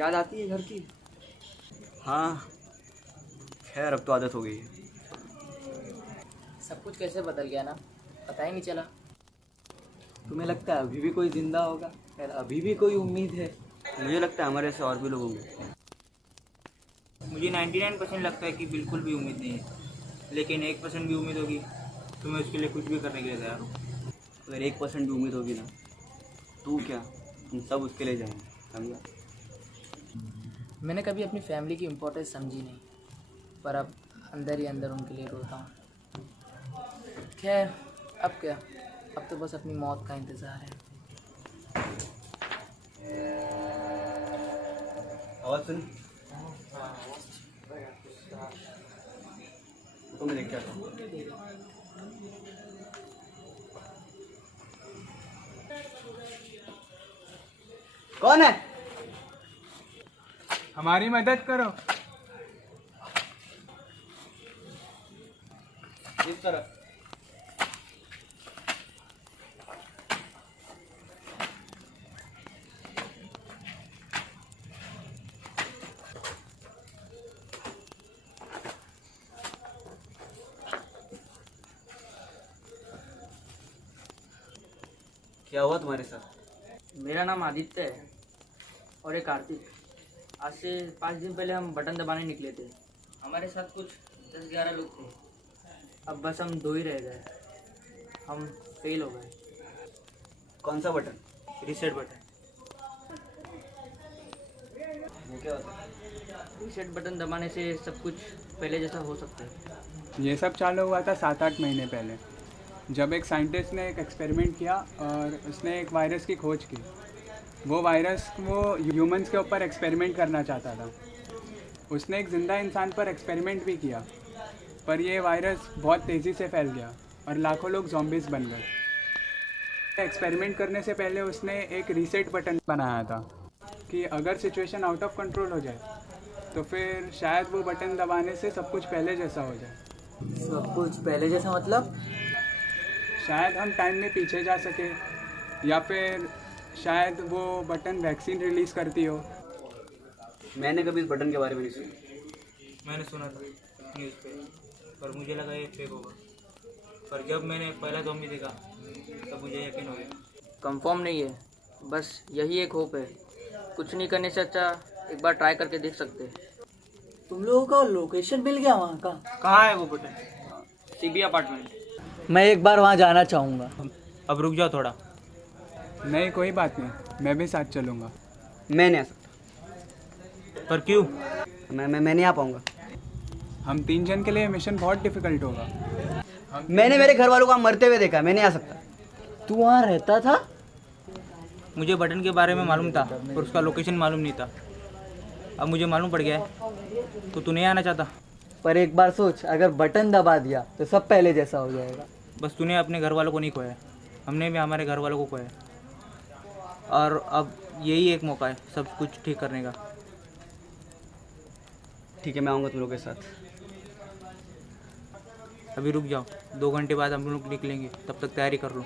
याद आती है घर की? हाँ, खैर अब तो आदत हो गई है। सब कुछ कैसे बदल गया ना, पता ही नहीं चला। तुम्हें लगता है अभी भी कोई जिंदा होगा? यार अभी भी कोई उम्मीद है? मुझे लगता है हमारे ऐसे और भी लोग होंगे। मुझे 99% लगता है कि बिल्कुल भी उम्मीद नहीं है, लेकिन 1% भी उम्मीद होगी तो मैं उसके लिए कुछ भी करने के लिए तैयार हूँ। अगर 1% भी उम्मीद होगी ना, तू क्या, हम सब उसके लिए जाएंगे, समझा? मैंने कभी अपनी फैमिली की इम्पोर्टेंस समझी नहीं, पर अब अंदर ही अंदर उनके लिए रोता हूँ। खैर, अब क्या, अब तो बस अपनी मौत का इंतज़ार है। आवाज़ सुन। तो मैं देख के आता हूँ। कौन है? हमारी मदद करो। इस तरफ। क्या हुआ तुम्हारे साथ? मेरा नाम आदित्य है और ये कार्तिक। आज से 5 दिन पहले हम बटन दबाने निकले थे। हमारे साथ कुछ 10-11 लोग थे। अब बस हम 2 ही रह गए। हम फेल हो गए। कौन सा बटन? Reset button. वो क्या होता है? रीसेट बटन दबाने से सब कुछ पहले जैसा हो सकता है। ये सब चालू हुआ था 7-8 महीने पहले, जब एक साइंटिस्ट ने एक एक्सपेरिमेंट किया और उसने एक वायरस की खोज की। वो वायरस वो ह्यूमंस के ऊपर एक्सपेरिमेंट करना चाहता था। उसने एक ज़िंदा इंसान पर एक्सपेरिमेंट भी किया, पर ये वायरस बहुत तेज़ी से फैल गया और लाखों लोग ज़ॉम्बीज़ बन गए। एक्सपेरिमेंट करने से पहले उसने एक रीसेट बटन बनाया था कि अगर सिचुएशन आउट ऑफ कंट्रोल हो जाए तो फिर शायद वो बटन दबाने से सब कुछ पहले जैसा हो जाए। सब कुछ पहले जैसा मतलब? शायद हम टाइम में पीछे जा सके, या फिर शायद वो बटन वैक्सीन रिलीज़ करती हो। मैंने कभी इस बटन के बारे में नहीं सुना। मैंने सुना था न्यूज़ पे, पर मुझे लगा ये फेक होगा। पर जब मैंने पहला ज़ॉम्बी देखा तब मुझे यकीन हो गया। कंफर्म नहीं है, बस यही एक होप है। कुछ नहीं करने से अच्छा एक बार ट्राई करके देख सकते हैं। तुम लोगों को लोकेशन मिल गया वहाँ का? कहाँ है वो बटन? CB apartment. मैं एक बार वहाँ जाना चाहूँगा। अब रुक जाओ थोड़ा। नहीं, कोई बात नहीं, मैं भी साथ चलूँगा। मैं नहीं आ सकता। पर क्यों? मैं नहीं आ पाऊँगा। हम 3 जन के लिए मिशन बहुत डिफ़िकल्ट होगा। मैंने मेरे घर वालों को मरते हुए देखा, मैं नहीं आ सकता। तू वहाँ रहता था? मुझे बटन के बारे में मालूम था पर उसका लोकेशन मालूम नहीं था। अब मुझे मालूम पड़ गया है तो तू नहीं आना चाहता। पर एक बार सोच, अगर बटन दबा दिया तो सब पहले जैसा हो जाएगा। बस तूने अपने घर वालों को नहीं खोया, हमने भी हमारे घर वालों को खोया। और अब यही एक मौका है सब कुछ ठीक करने का। ठीक है, मैं आऊँगा तुम लोग के साथ। अभी रुक जाओ, 2 घंटे बाद हम लोग निकलेंगे, तब तक तैयारी कर लो।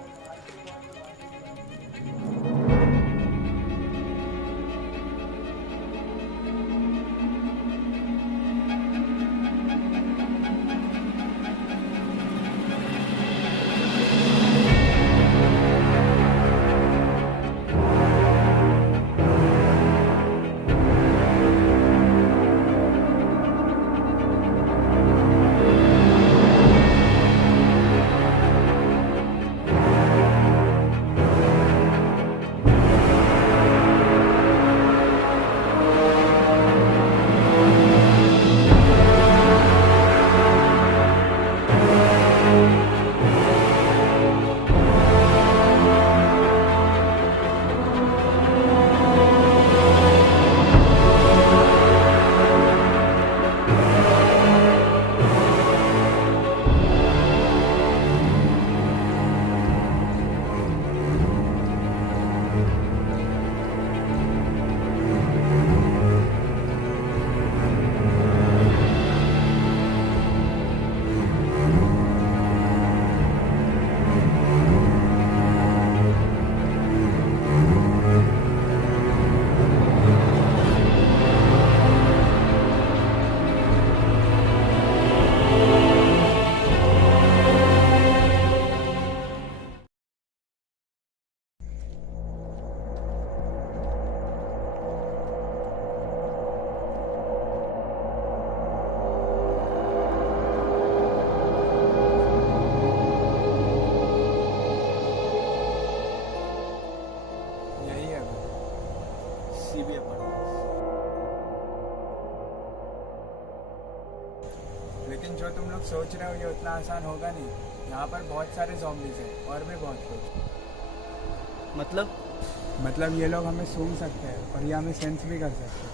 इसलिए पड़ा। लेकिन जो तुम लोग सोच रहे हो ये उतना आसान होगा नहीं। यहाँ पर बहुत सारे zombies हैं और भी बहुत कुछ। मतलब ये लोग हमें सूंघ सकते हैं और ये हमें सेंस भी कर सकते हैं।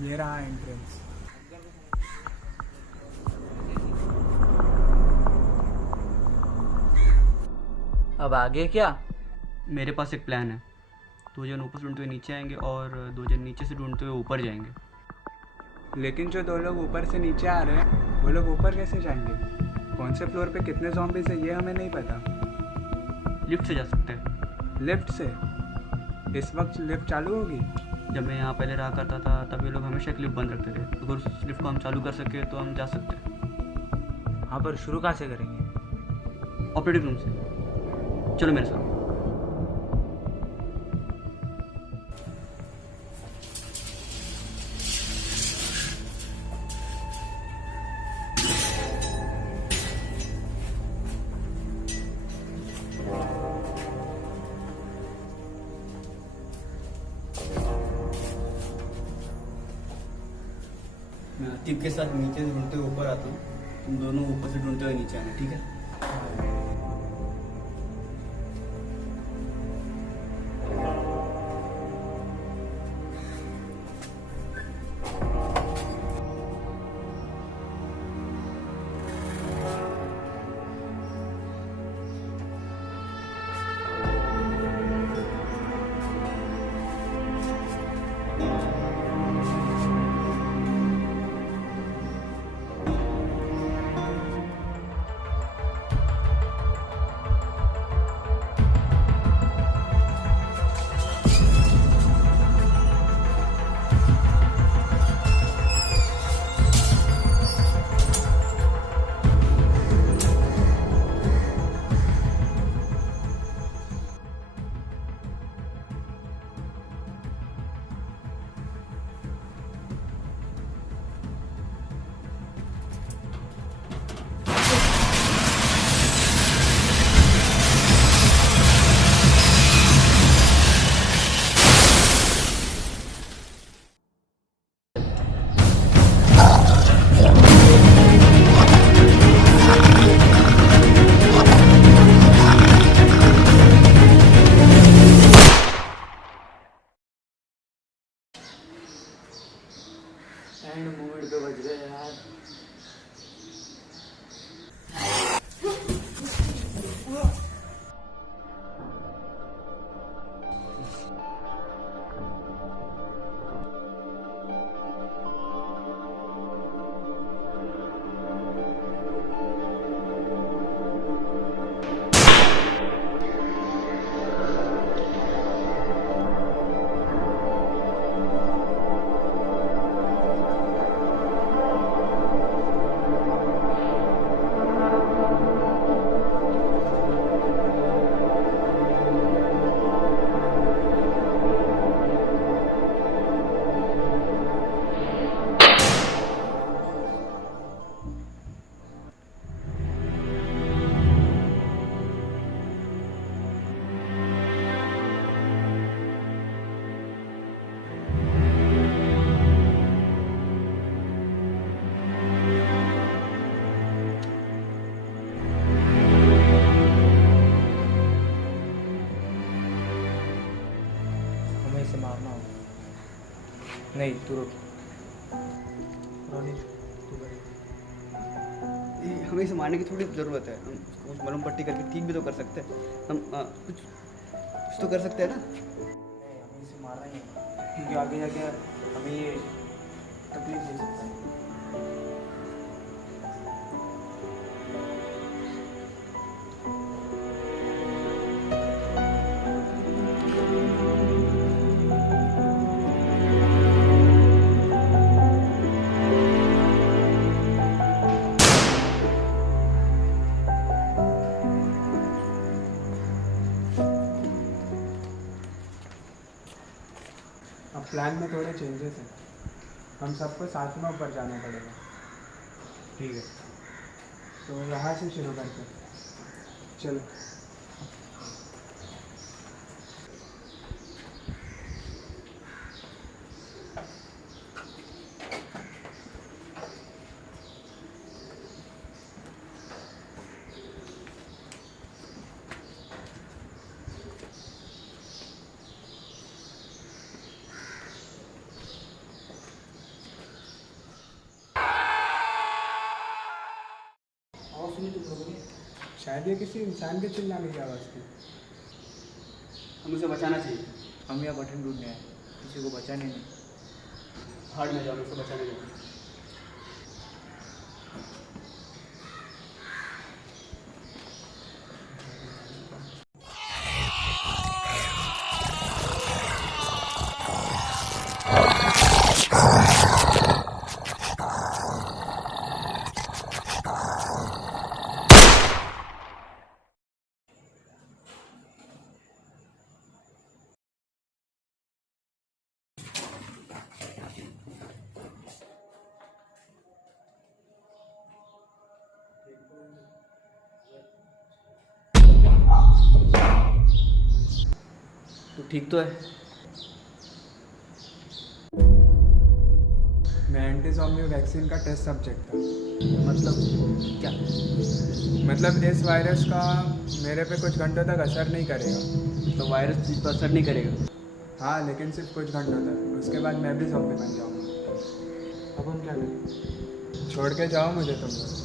ये रहा एंट्रेंस। अब आगे क्या? मेरे पास एक प्लान है। 2 जन ऊपर से ढूंढते हुए नीचे आएंगे और 2 जन नीचे से ढूंढते हुए ऊपर जाएंगे। लेकिन जो 2 लोग ऊपर से नीचे आ रहे हैं वो लोग ऊपर कैसे जाएंगे? कौन से फ्लोर पे कितने zombies हैं ये हमें नहीं पता। लिफ्ट से जा सकते हैं। लिफ्ट से? इस वक्त लिफ्ट चालू होगी? जब मैं यहाँ पहले रहा करता था तब ये लोग हमेशा एक लिफ्ट बंद रखते थे। अगर उस लिफ्ट को हम चालू कर सके तो हम जा सकते हैं। हाँ, पर शुरू कहाँ से करेंगे? ऑपरेटिंग रूम से। चलो मेरे साथ। मैं आतिफ के साथ नीचे से ढूंढते हुए ऊपर आता हूँ, तुम दोनों ऊपर से ढूंढते हुए नीचे आना, ठीक है? एंड मूवमेंट पे बच गए यार। हमें इसे मारना होगा। नहीं, तू रुक। रोनी, तू कर। हमें इसे मारने की थोड़ी ज़रूरत है। हम उसको मलहम पट्टी करके ठीक भी तो कर सकते हैं। हम कुछ तो कर सकते हैं ना। नहीं, हमें इसे मारना ही होगा, क्योंकि आगे जाके हमें ये तकलीफ दे सकता है। प्लान में थोड़े चेंजेस हैं, हम सबको साथ में ऊपर जाना पड़ेगा। ठीक है। तो यहाँ से शुरू करते हैं, चलो। शायद ये किसी इंसान के चिल्लाने की आवाज़ थी। हम उसे बचाना चाहिए। हम यहाँ बटन ढूंढने आए, किसी को बचाने नहीं। हार्ड में जाओ, उसे बचाने जाओ। तो ठीक तो है? मैं एंटी-ज़ॉम्बी वैक्सीन का टेस्ट सब्जेक्ट था। मतलब क्या? मतलब इस वायरस का मेरे पे कुछ घंटों तक असर नहीं करेगा। तो वायरस चीज़ पर असर नहीं करेगा? हाँ, लेकिन सिर्फ कुछ घंटों तक, उसके बाद मैं भी ज़ॉम्बी बन जाऊँगा। अब हम क्या करें? छोड़ के जाओ मुझे तुम लोग।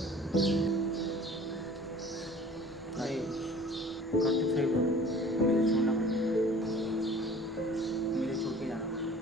नहीं, कार्तिक सही बोल रहे हो। मुझे छोड़ना पड़ेगा, मुझे छोड़ के जाना पड़ेगा।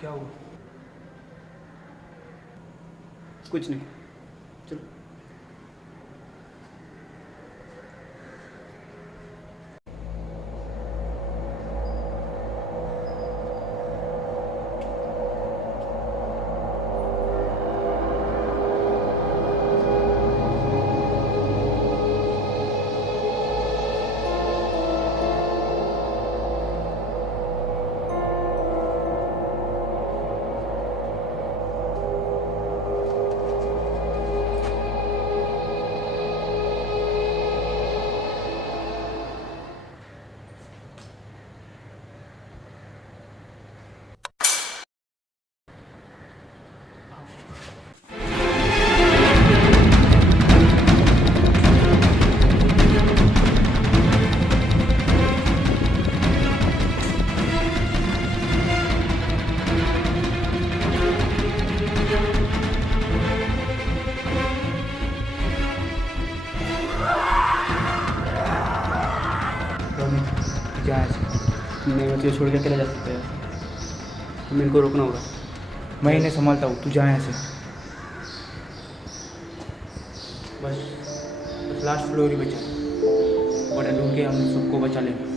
क्या हुआ? कुछ नहीं, चलो। तू जा यहाँ से। नहीं, मैं तुझे छोड़ के अकेला जा सकता है, हमें इनको रोकना होगा। मैं इन्हें संभालता हूँ, तू जा यहाँ से। बस लास्ट फ्लोर ही बचा, बड़ा ढूंढ के हम सबको बचा लेंगे।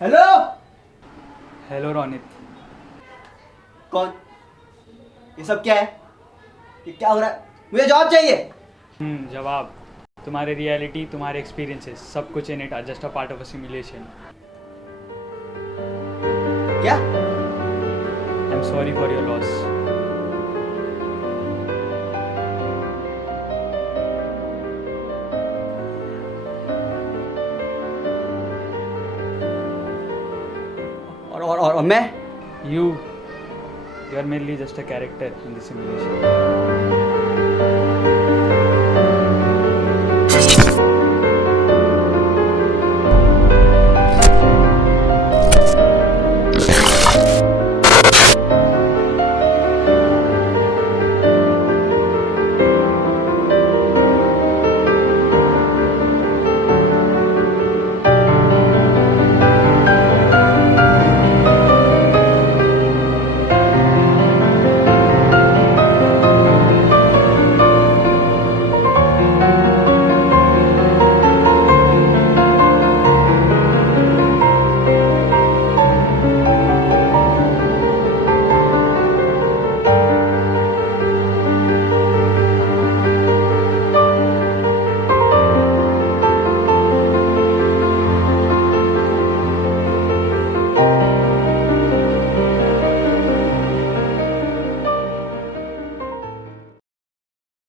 हेलो। हेलो रोनित। कौन? ये सब क्या है? ये क्या हो रहा है? मुझे जवाब चाहिए। जवाब तुम्हारे रियलिटी, तुम्हारे एक्सपीरियंसेस, सब कुछ in it are just a part of a simulation. क्या? I am sorry for your loss. और मैं? You are merely just a character in the simulation.